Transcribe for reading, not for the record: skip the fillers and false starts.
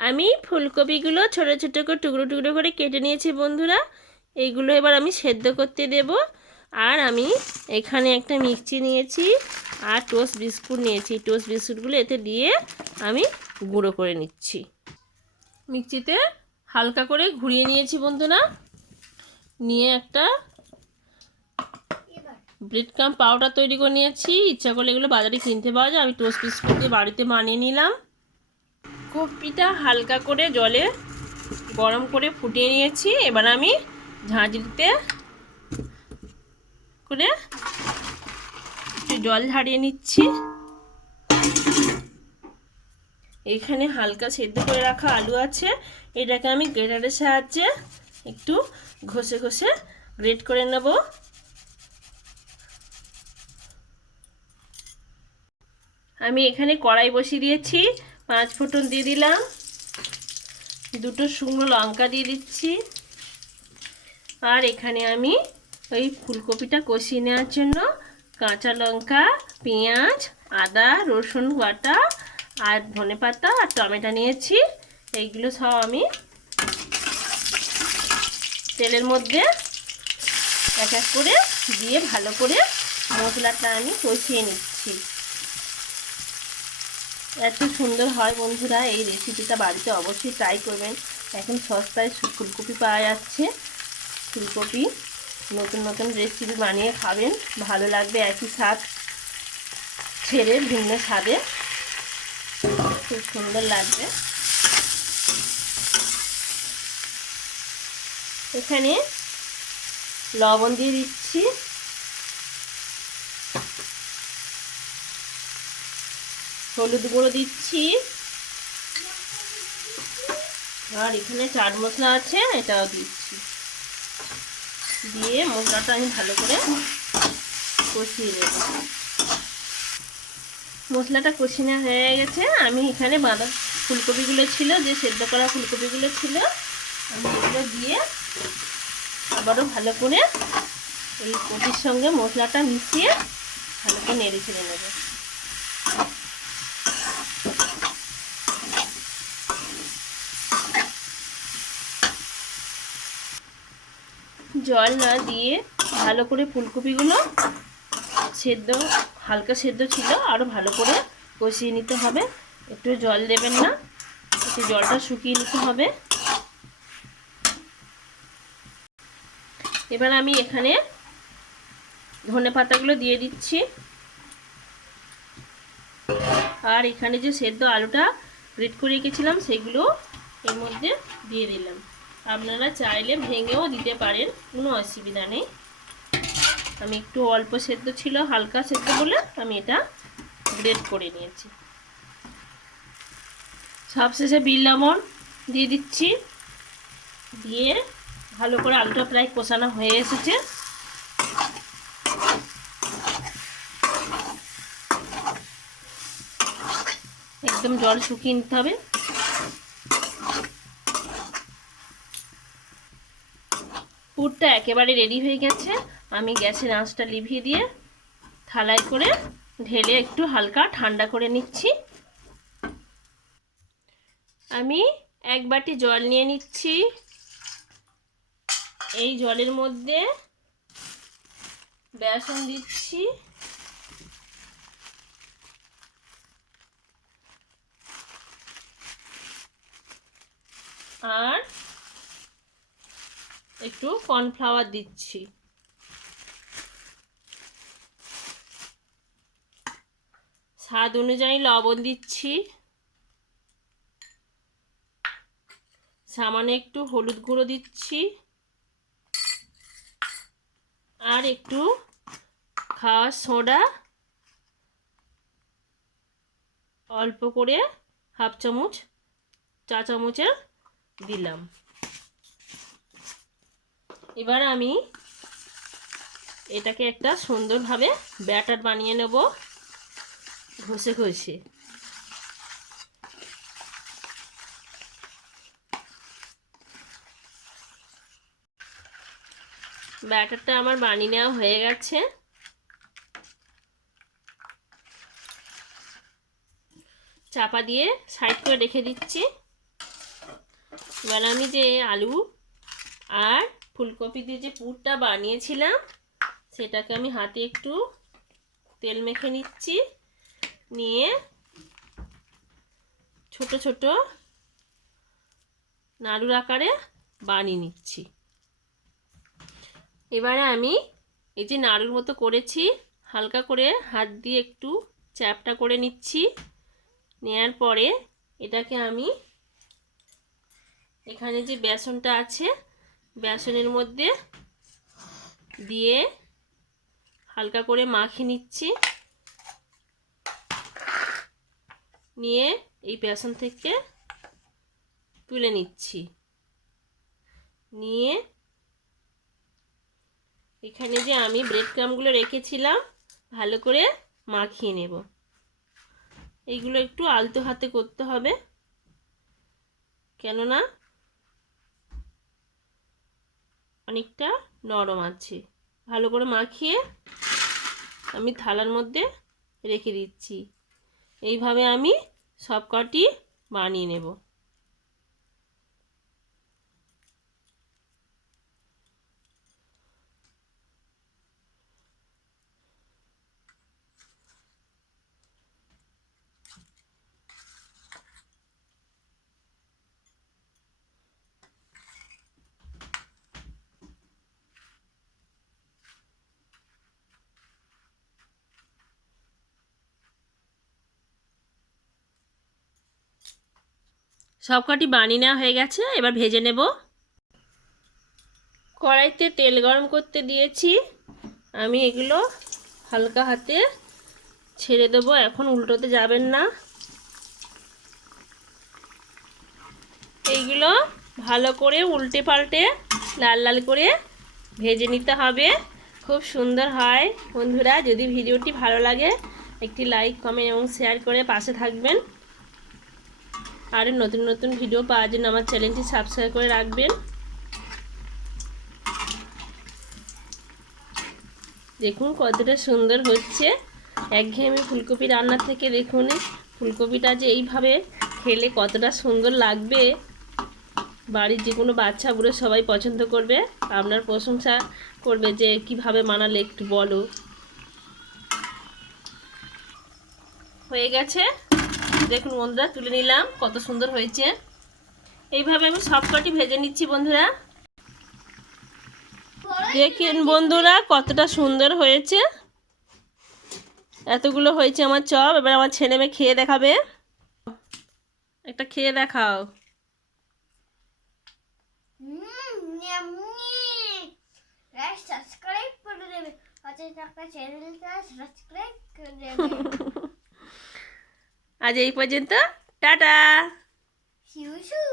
আমি ফুলকপিগুলো ছোট ছোট করে টুকরো টুকরো করে কেটে নিয়েছি বন্ধুরা। এইগুলো এবার আমি সেদ্ধ করতে দেব। আর আমি এখানে একটা মিক্সি নিয়েছি আর টোস্ট বিস্কুট নিয়েছি। টোস্ট বিস্কুটগুলো এতে দিয়ে আমি গুঁড়ো করে নিচ্ছি। মিক্সিতে হালকা করে ঘুরিয়ে নিয়েছি বন্ধুরা। নিয়ে একটা ব্রেড ক্রাম্ব পাউডার তৈরি করে নিয়েছি। ইচ্ছা করলে এগুলো বাজারে কিনতে পাওয়া যায়। আমি টোস্ট বিস্কুট দিয়ে বাড়িতে বানিয়ে নিলাম। কপিটা হালকা করে জলে গরম করে ফুটিয়ে নিয়েছি। এবার আমি ঝাঁঝরিতে করে একটু জল ঝাড়িয়ে নিচ্ছি। এখানে হালকা সেদ্ধ করে রাখা আলু আছে, এটাকে আমি গ্রেটারের সাহায্যে একটু ঘষে ঘষে গ্রেট করে নেব। আমি এখানে কড়াই বসিয়ে দিয়েছি, 5 ফোঁটন দিয়ে দিলাম, 2টো শুকনো লঙ্কা দিয়ে দিচ্ছি। আর এখানে আমি ওই ফুলকপিটা কষিয়ে নেওয়ার জন্য কাঁচা লঙ্কা, পেঁয়াজ, আদা, রসুন বাটা আর ধনেপাতা আর টমেটো নিয়েছি। এইগুলো সব আমি তেলের মধ্যে এক এক করে দিয়ে ভালো করে মশলাটা আমি কষিয়ে নিচ্ছি। এত সুন্দর হয় বন্ধুরা, এই রেসিপিটা বাড়িতে অবশ্যই ট্রাই করবেন। এখন সস্তায় ফুলকপি পাওয়া যাচ্ছে। ফুলকপি নতুন নতুন রেসিপি বানিয়ে খাবেন, ভালো লাগবে। একই স্বাদ ছেড়ে ভিন্ন স্বাদে খুব সুন্দর লাগবে। এখানে লবণ দিয়ে দিচ্ছি, হলুদ গুঁড়ো দিচ্ছি, আর এখানে চাট মশলা আছে এটাও দিচ্ছি। দিয়ে মশলাটা আমি ভালো করে কষিয়ে দেব। মশলাটা কষিয়ে হয়ে গেছে। আমি এখানে ফুলকপিগুলো ছিল, যে সেদ্ধ করা ফুলকপিগুলো ছিল, আমি এগুলো দিয়ে আবারও ভালো করে এই কপির সঙ্গে মশলাটা মিশিয়ে ভালো করে নেড়ে ছেড়ে নেব। জল না দিয়ে ভালো করে ফুলকপিগুলো সেদ্ধ, হালকা সেদ্ধ ছিল, আরও ভালো করে কষিয়ে নিতে হবে। একটু জল দেবেন না, একটু জলটা শুকিয়ে নিতে হবে। এবার আমি এখানে ধনেপাতাগুলো দিয়ে দিচ্ছি। আর এখানে যে সেদ্ধ আলুটা গ্রেট করে রেখেছিলাম সেগুলো এর মধ্যে দিয়ে দিলাম। আপনারা চাইলে ভেঙেও দিতে পারেন, কোনো অসুবিধা নেই। আমি একটু অল্প সেদ্ধ ছিল, হালকা সেদ্ধ বলে আমি এটা গ্রেট করে নিয়েছি। সবশেষে বিট লবণ দিয়ে দিচ্ছি। দিয়ে ভালো করে আলুটা প্রায় কষানো হয়ে এসেছে। একদম জল শুকিয়ে নিতে হবে। পুরটা একেবারে রেডি হয়ে গেছে। আমি গ্যাসের আঁচটা লিভিয়ে দিয়ে থালায় করে ঢেলে একটু হালকা ঠান্ডা করে নিচ্ছি। আমি 1 বাটি জল নিয়ে নিচ্ছি। এই জলের মধ্যে বেসন দিচ্ছি, আর একটু কর্নফ্লাওয়ার দিচ্ছি। স্বাদ অনুযায়ী লবণ দিচ্ছি। সামান্য একটু হলুদ গুঁড়ো দিচ্ছি, আর একটু খাওয়ার সোডা অল্প করে হাফ চামচ, চা চামচের দিলাম। এবার আমি এটাকে একটা সুন্দরভাবে ব্যাটার বানিয়ে নেব ঘষে ঘষে। ব্যাটারটা আমার বানিয়ে নেওয়া হয়ে গেছে। চাপা দিয়ে সাইড করে রেখে দিচ্ছি। এবার আমি যে আলু আর ফুলকপি দিয়ে যে পুরটা বানিয়েছিলাম সেটাকে আমি হাতে একটু তেল মেখে নিচ্ছি, নিয়ে ছোট ছোট নাড়ুর আকারে বানিয়ে নিচ্ছি। এবারে আমি এই যে নাড়ুর মতো করেছি হালকা করে হাত দিয়ে একটু চ্যাপটা করে নিচ্ছি। নেয়ার পরে এটাকে আমি এখানে যে বেসনটা আছে বেসনের মধ্যে দিয়ে হালকা করে মাখিয়ে নিচ্ছি। নিয়ে এই বেসন থেকে তুলে নিচ্ছি, নিয়ে এখানে যে আমি ব্রেড ক্রাম্বগুলো রেখেছিলাম ভালো করে মাখিয়ে নেব। এইগুলো একটু আলতো হাতে করতে হবে, কেননা অনেকটা নরম আছে। ভালো করে মাখিয়ে আমি থালার মধ্যে রেখে দিচ্ছি। এইভাবে আমি সব কটি বানিয়ে নেব। সব কটি বানিয়ে নেওয়া হয়ে গেছে, এবার ভেজে নেব। কড়াইতে তেল গরম করতে দিয়েছি, আমি এগুলো হালকা হাতে ছেড়ে দেবো, এখন উল্টোতে যাবেন না। এইগুলো ভালো করে উল্টে পাল্টে লাল লাল করে ভেজে নিতে হবে, খুব সুন্দর হয়। বন্ধুরা যদি ভিডিওটি ভালো লাগে একটি লাইক কমেন্ট এবং শেয়ার করে পাশে থাকবেন। আর নতুন নতুন ভিডিও পাওয়ার জন্য আমার চ্যানেলটি সাবস্ক্রাইব করে রাখবেন। দেখুন কতটা সুন্দর হচ্ছে। একঘেয়েমি ফুলকপি রান্নার থেকে দেখুন ফুলকপিটা যে এইভাবে খেলে কতটা সুন্দর লাগবে। বাড়ির যে কোনো বাচ্চা বুড়ো সবাই পছন্দ করবে, আপনার প্রশংসা করবে যে কিভাবে বানালে একটু বলো। হয়ে গেছে দেখুন বন্ধুরা, তুলে নিলাম, কত সুন্দর হয়েছে। এইভাবে আমি সবকটি ভেজে নিচ্ছি বন্ধুরা। দেখেন বন্ধুরা কতটা সুন্দর হয়েছে। এতগুলো হয়েছে আমার চপ। এবার আমার ছেলে মেয়ে খেয়ে দেখাবে। একটা খেয়ে দেখাও। সাবস্ক্রাইব করে দেবে, চ্যানেলটা সাবস্ক্রাইব করে দেবে। আজ এই পর্যন্ত, টাটা। শিউ শিউ।